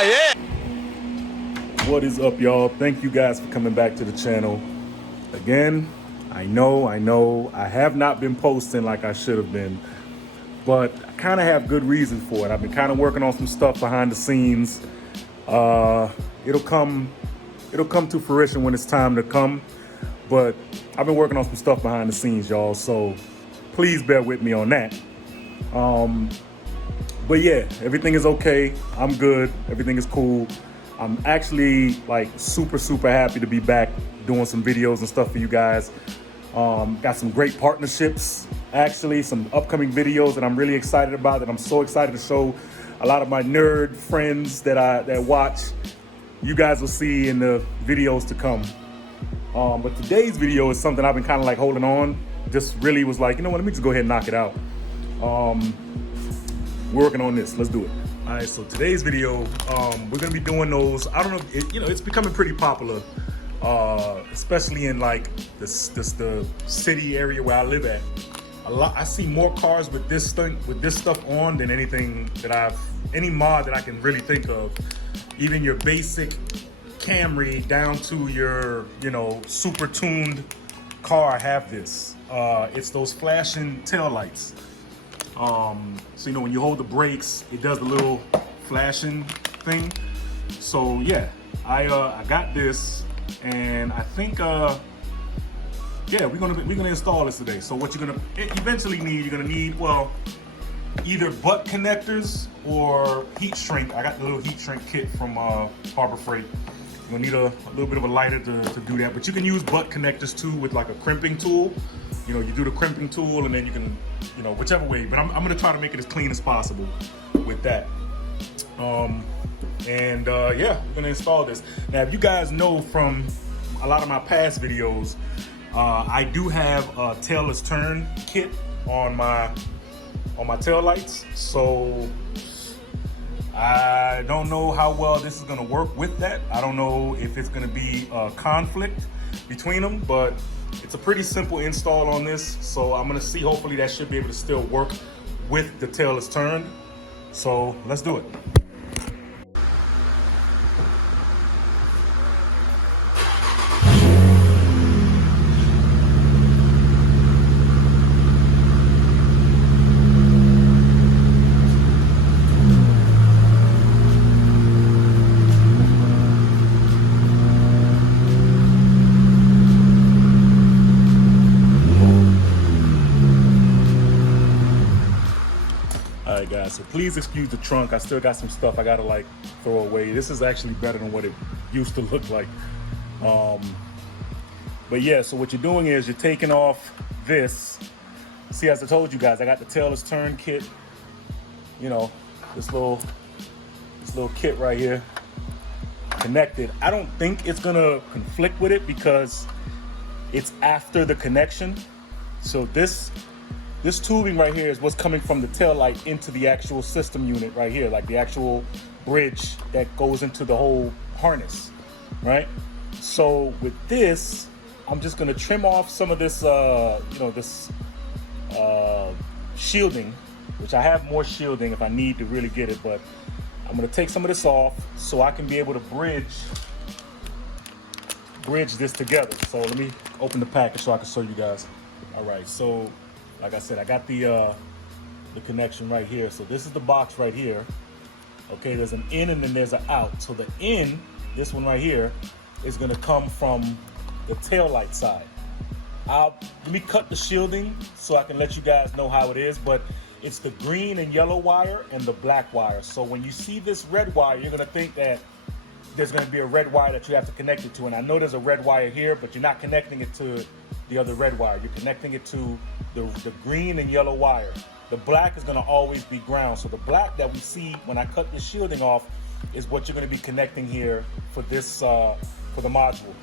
Oh, yeah. What is up, y'all? Thank you guys for coming back to the channel. Again, I know, I have not been posting like I should have been, but I kind of have good reason for it. I've been kind of working on some stuff behind the scenes. It'll come to fruition when it's time to come, but I've been working on some stuff behind the scenes, y'all, so please bear with me on that. But yeah, everything is okay. I'm good. Everything is cool. I'm actually like super happy to be back doing some videos and stuff for you guys. Got some great partnerships, actually, some upcoming videos that I'm really excited about, that I'm so excited to show a lot of my nerd friends that watch. You guys will see in the videos to come. But today's video is something I've been kind of like holding on. Just really was like, you know what, let me just go ahead and knock it out. We're working on this. Let's do it. All right, so today's video, we're gonna be doing those. I don't know, it's becoming pretty popular, especially in like the city area where I live at. I see more cars with this stuff on than anything that any mod that I can really think of. Even your basic Camry down to your, super tuned car have this. It's those flashing tail lights. So when you hold the brakes, it does the little flashing thing. So yeah, I got this, and I think yeah, we're gonna install this today. So what you're gonna eventually need, well, either butt connectors or heat shrink. I got the little heat shrink kit from Harbor Freight. You're gonna need a little bit of a lighter to do that, but you can use butt connectors too with like a crimping tool. You do the crimping tool, and then you can, whichever way. But I'm gonna try to make it as clean as possible with that. Yeah, we're gonna install this. Now, if you guys know from a lot of my past videos, I do have a tailless turn kit on my tail lights. So I don't know how well this is gonna work with that. I don't know if it's gonna be a conflict between them, but it's a pretty simple install on this. So I'm gonna see, hopefully that should be able to still work with the tailless turn. So let's do it. Alright guys, so please excuse the trunk. I still got some stuff I gotta like throw away. This is actually better than what it used to look like. But yeah, so what you're doing is you're taking off this. See, as I told you guys, I got the tailless turn kit. This little kit right here connected. I don't think it's gonna conflict with it because it's after the connection. So this tubing right here is what's coming from the tail light into the actual system unit right here, like the actual bridge that goes into the whole harness, right? So with this, I'm just gonna trim off some of this, this shielding, which I have more shielding if I need to really get it, but I'm gonna take some of this off so I can be able to bridge this together. So let me open the package so I can show you guys. All right, so like I said, I got the connection right here. So this is the box right here. Okay, there's an in and then there's an out. So the in, this one right here, is gonna come from the tail light side. Let me cut the shielding so I can let you guys know how it is, but it's the green and yellow wire and the black wire. So when you see this red wire, you're gonna think that there's gonna be a red wire that you have to connect it to. And I know there's a red wire here, but you're not connecting it to the other red wire. You're connecting it to the green and yellow wire. The black is gonna always be ground. So the black that we see when I cut this shielding off is what you're gonna be connecting here for this, for the module.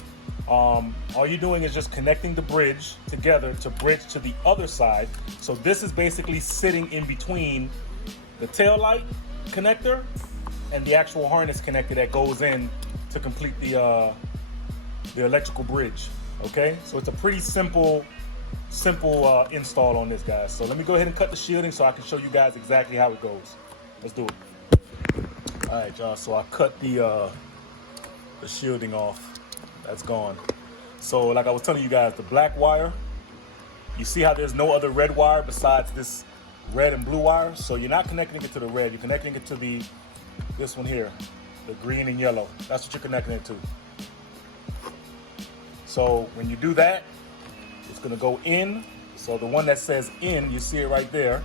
All you're doing is just connecting the bridge together to bridge to the other side. So this is basically sitting in between the tail light connector and the actual harness connector that goes in to complete the electrical bridge. Okay, so it's a pretty simple install on this, guys. So let me go ahead and cut the shielding so I can show you guys exactly how it goes. Let's do it. All right, y'all, so I cut the shielding off. That's gone. So like I was telling you guys, the black wire, you see how there's no other red wire besides this red and blue wire? So you're not connecting it to the red, you're connecting it to this one here, the green and yellow. That's what you're connecting it to. So when you do that, it's gonna go in. So the one that says in, you see it right there,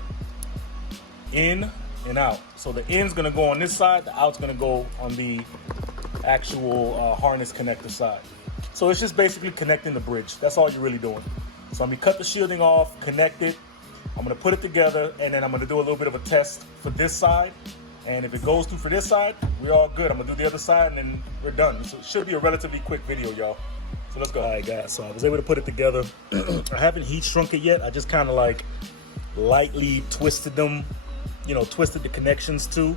in and out. So the in's gonna go on this side, the out's gonna go on the actual harness connector side. So it's just basically connecting the bridge. That's all you're really doing. So I'm gonna cut the shielding off, connect it, I'm gonna put it together, and then I'm gonna do a little bit of a test for this side. And if it goes through for this side, we're all good. I'm gonna do the other side and then we're done. So it should be a relatively quick video, y'all. So let's go. All right, guys, so I was able to put it together. I haven't heat shrunk it yet. I just kind of like lightly twisted them, you know, twisted the connections to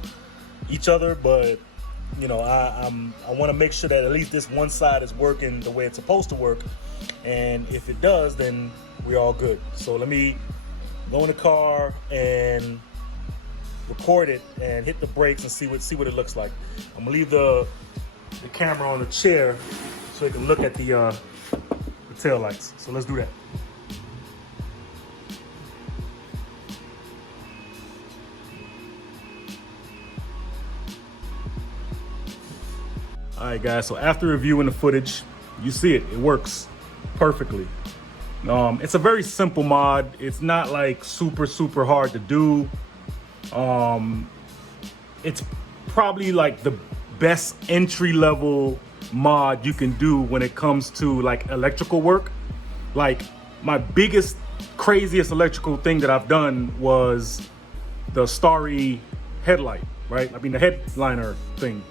each other. But, you know, I want to make sure that at least this one side is working the way it's supposed to work. And if it does, then we're all good. So let me go in the car and record it and hit the brakes and see what it looks like. I'm gonna leave the camera on the chair so you can look at the tail lights. So let's do that. All right, guys, so after reviewing the footage, you see it works perfectly. It's a very simple mod. It's not like super hard to do. It's probably like the best entry-level mod you can do when it comes to like electrical work. Like my biggest, craziest electrical thing that I've done was the starry headlight, right? I mean the headliner thing.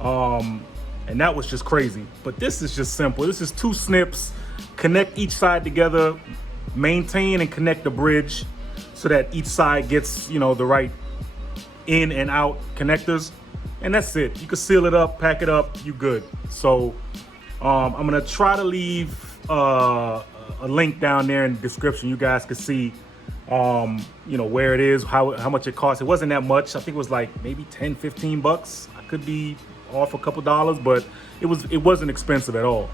And that was just crazy. But this is just simple. This is 2 snips, connect each side together, maintain and connect the bridge so that each side gets, you know, the right in and out connectors, and that's it. You can seal it up, pack it up, you good. So I'm gonna try to leave a link down there in the description. You guys can see you know, where it is, how much it costs. It wasn't that much. I think it was like maybe 10-15 bucks. I could be off a couple dollars, but it wasn't expensive at all.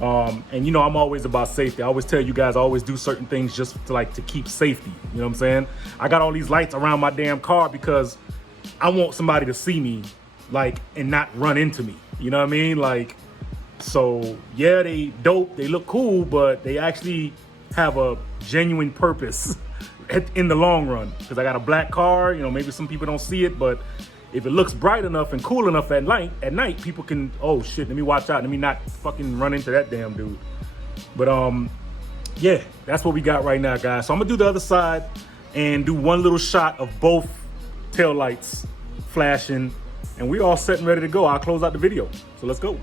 And you know, I'm always about safety. I always tell you guys, I always do certain things just to keep safety. You know what I'm saying? I got all these lights around my damn car because I want somebody to see me, like, and not run into me. You know what I mean? Like, so yeah, they dope, they look cool, but they actually have a genuine purpose in the long run. Because I got a black car, you know, maybe some people don't see it, but if it looks bright enough and cool enough at night, people can, oh shit, let me watch out. Let me not fucking run into that damn dude. But yeah, that's what we got right now, guys. So I'm gonna do the other side and do one little shot of both tail lights flashing, and we're all set and ready to go. I'll close out the video. So let's go.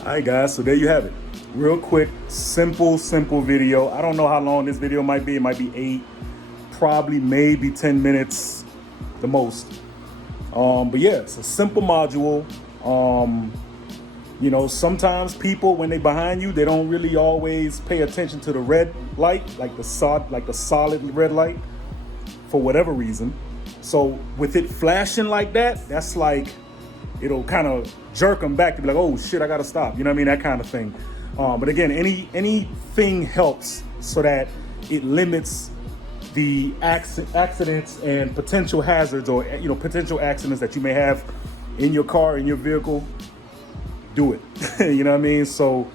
All right, guys, so there you have it. Real quick, simple video. I don't know how long this video might be. It might be 8, probably maybe 10 minutes the most. But yeah, it's a simple module. You know, sometimes people, when they behind you, they don't really always pay attention to the red light, like the solid red light, for whatever reason. So with it flashing like that, that's like, it'll kind of jerk them back to be like, oh shit, I gotta stop. You know what I mean? That kind of thing. But again, anything helps so that it limits the accidents and potential hazards, or, you know, potential accidents that you may have in your car, in your vehicle. Do it. You know what I mean? So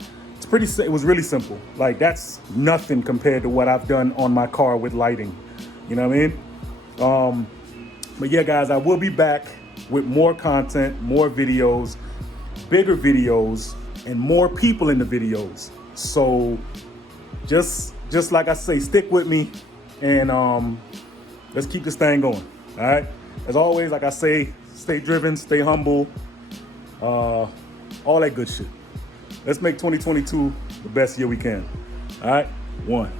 it was really simple. Like, that's nothing compared to what I've done on my car with lighting. You know what I mean? But yeah, guys, I will be back with more content, more videos, bigger videos, and more people in the videos. So just like I say, stick with me, and let's keep this thing going. All right. As always, like I say, stay driven, stay humble, all that good shit. Let's make 2022 the best year we can. All right. 1.